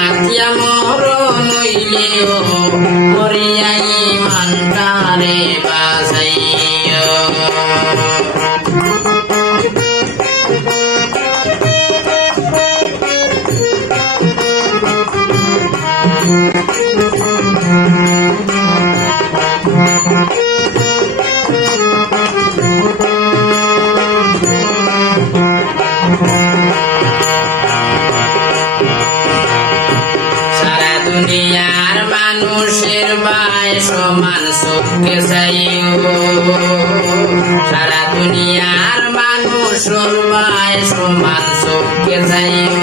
মাতিয়া মরণ হইলেও মরিয়া ইমানটারে বাঁচাইও। সারা দুনিয়ার মানুষের ভাই সমান চোখে চাইও। সারা দুনিয়ার মানুষের ভাই সমান চোখে চাইও।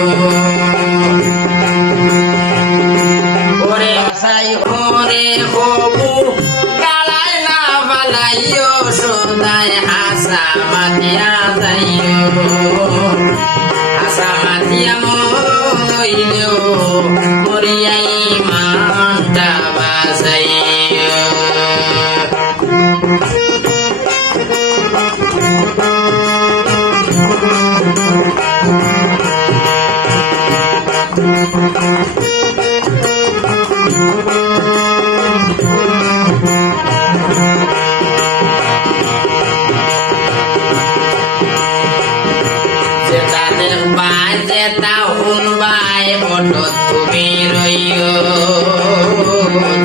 ওরে চাই ওরে হবু গালায় না বালাইও সদায় হাসা মাতিয়া যাইও। হাসা মাতিয়া মরণ হইলেও মরিয়া ইমানটা বাঁচাইও। যেটা দেখবাই যেটা শুনবাই ফটোত তুমি রইও।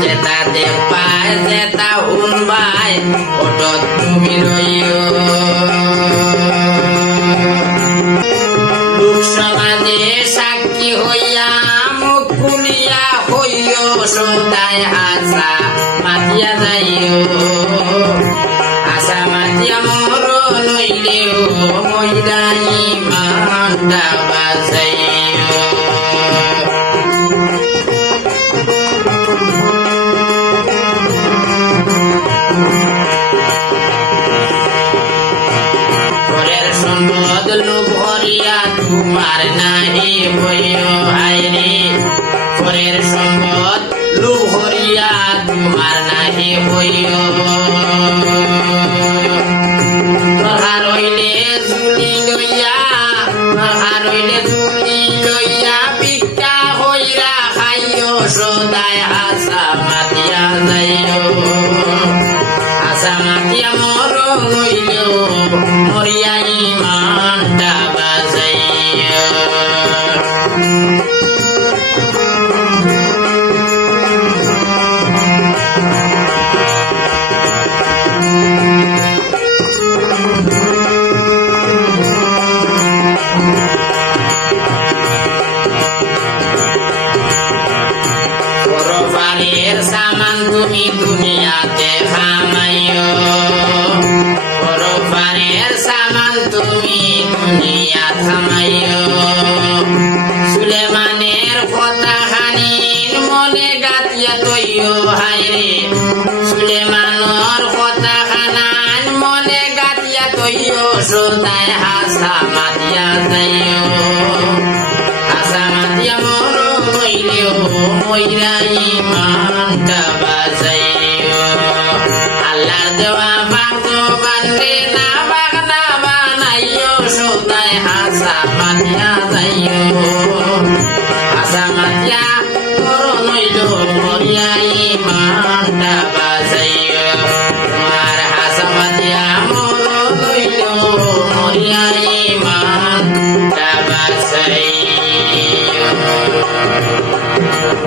যেটা দেখবাই যেটা শুনবাই ফটোত তুমি রইও। লোক সমাজে সাক্ষী হইয়া মুখ খুলিয়া হইও সদাই আশা মাতিয়া যাইও। আশা মাতিয়া মরণ হইলেও মইরা ইমানটা বাঁচাইও। পরের সম্পদ লোভ হরিয়া তোমার নাহি হইও হায়রে। পরের সম্পদ লোভ হরিয়া তোমার নাহি হইও। প্রহার হইলে জুলি লইয়া প্রহার হইলে জুলি লইয়া ভিক্ষা হইরা খাইও সদায় হাসা মাতিয়া যাইও। হাসা মাতিয়া মরণ হইলেও মরিয়া ইমানটা বাঁচাইও। পরবারের সামান তুমি দুনিয়াতে খামাইও। পরবারের সামান তুমি দুনিয়া থামাইও। সুলেমানের কথা খানির মনে গাতিয়া তৈও হায়রে। সুলেমানের কথা খানান মনে গাতিয়া তৈও সদায় হাসা মাতিয়া যাইও। হাসা মাতিয়া মরণ হইলেও মইরা ইমানটা বাঁচাইও। আল্লাহর দেওয়া ভাগ্যবান রে না বাগনা বানাইও সদায় হাসা মাতিয়া যাইও। হাসা মাতিয়া মরণ হইলেও মরিয়া ইমানটা বাঁচাইও। তোমার হাসা মাতিয়া মরণ হইলেও মরিয়া ইমানটা বাঁচাইও।